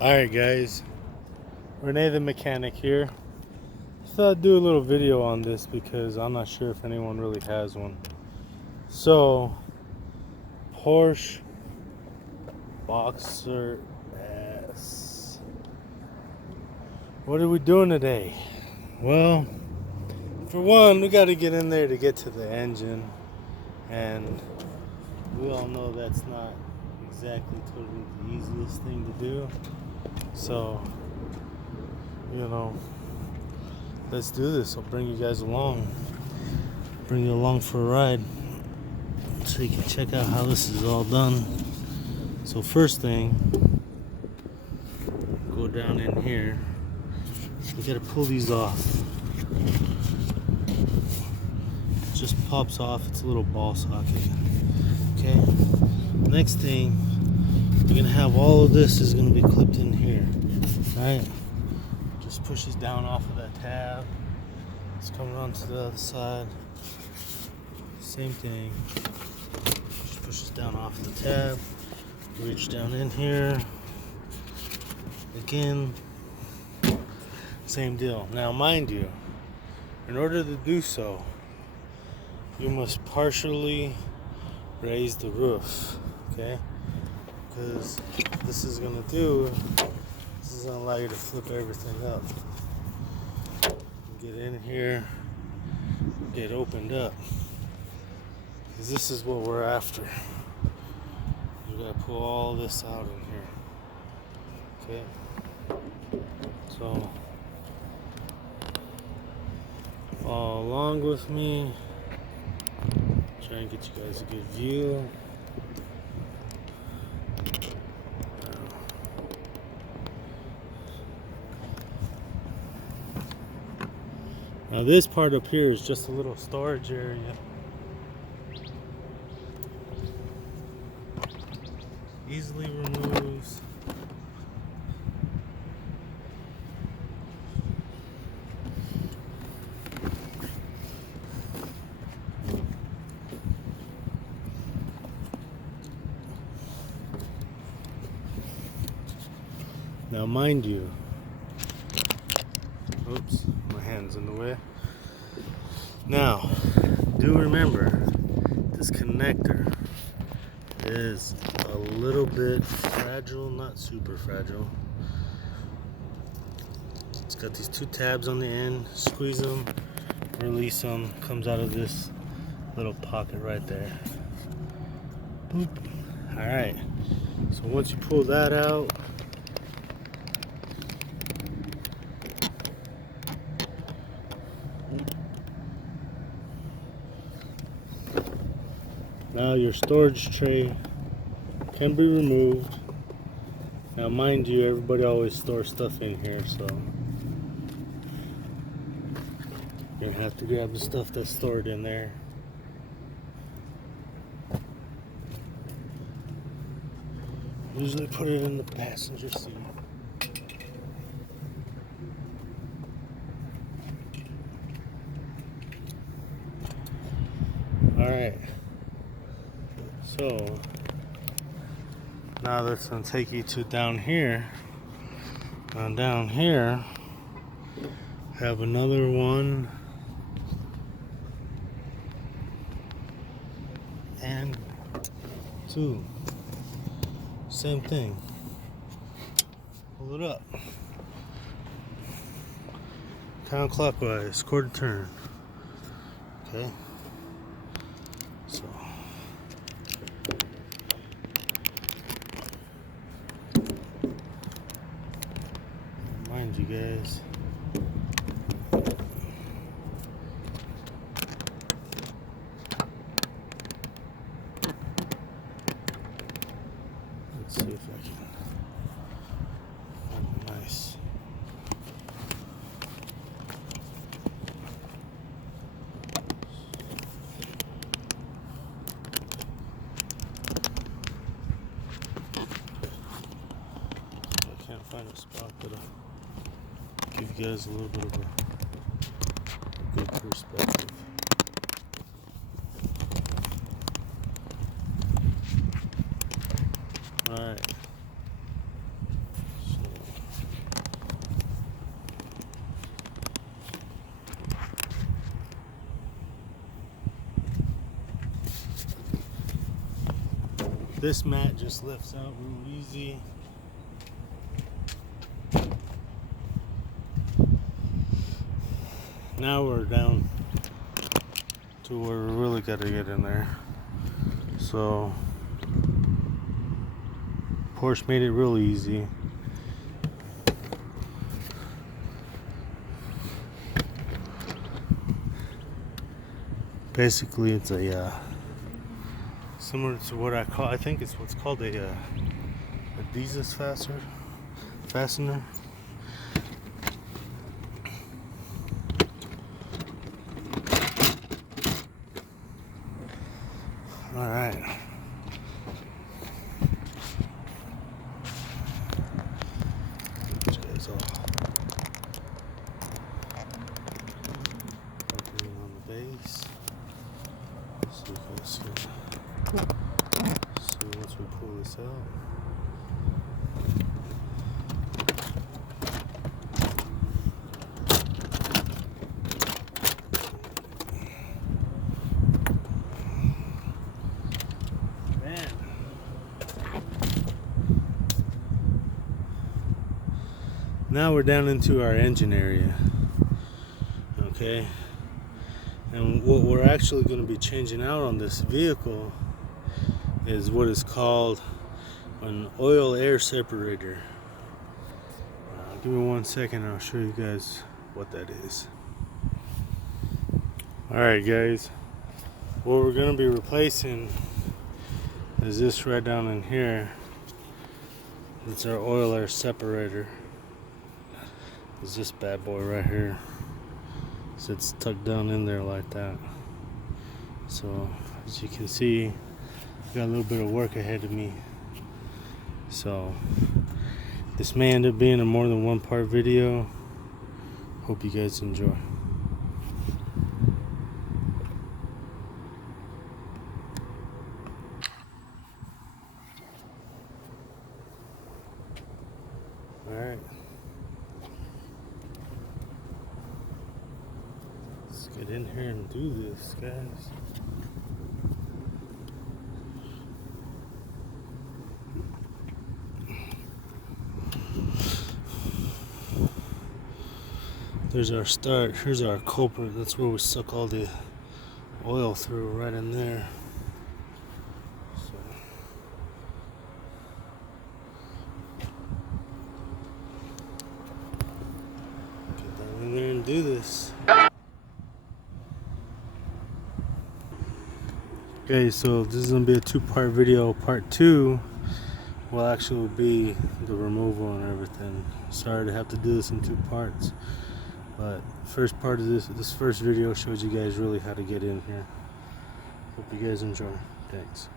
Alright guys, Renee the mechanic here. Thought I'd do a little video on this because I'm not sure if anyone really has one. So, Porsche Boxster S. What are we doing today? Well, for one, we got to get in there to get to the engine, and we all know that's not exactly totally the easiest thing to do. So, let's do this. I'll bring you guys along. Bring you along for a ride so you can check out how this is all done. So first thing, go down in here. You gotta pull these off. It just pops off. It's a little ball socket. Okay. Next thing, you're gonna have all of this is gonna be clipped in here. Right? Just pushes down off of that tab. It's coming on to the other side. Same thing. Just pushes down off the tab. Reach down in here. Again, same deal. Now, mind you, in order to do so, you must partially raise the roof. Okay? Because this is gonna allow you to flip everything up. Get in here, get opened up. Because this is what we're after. You gotta pull all this out in here. Okay? So, follow along with me. Try and get you guys a good view. Now this part up here is just a little storage area. Easily removes. Now mind you, oops, my hand's in the way. Now, do remember, this connector is a little bit fragile, not super fragile. It's got these two tabs on the end. Squeeze them, release them, comes out of this little pocket right there. Boop. Alright, so once you pull that out, now your storage tray can be removed. Now mind you, everybody always stores stuff in here, so you're gonna have to grab the stuff that's stored in there. Usually put it in the passenger seat. Alright. So now that's going to take you to down here. And down here, have another one and two. Same thing. Pull it up. Counterclockwise, quarter turn. Okay. So. Mind you guys, let's see if I can find a nice. I can't find a spot that'll give you guys a little bit of a good perspective. Alright. So This mat just lifts out real easy. Now we're down to where we really got to get in there. So Porsche made it real easy. Basically, it's a similar to what I think it's what's called a Adidas fastener. All right. These guys all opening on the base. So you guys can see once we pull this out. Now we're down into our engine area, okay, and what we're actually going to be changing out on this vehicle is what is called an oil air separator. Give me 1 second and I'll show you guys what that is. Alright guys, what we're going to be replacing is this right down in here. It's our oil air separator. Is this bad boy right here. So it's tucked down in there like that. So as you can see, got a little bit of work ahead of me. So this may end up being a more than one part video. Hope you guys enjoy. Alright. Let's get in here and do this, guys. There's our start. Here's our culprit. That's where we suck all the oil through, right in there. So get down in there and do this. Okay, so this is gonna be a two-part video. Part 2 will actually be the removal and everything. Sorry to have to do this in 2 parts, but first part of this first video shows you guys really how to get in here. Hope you guys enjoy. Thanks.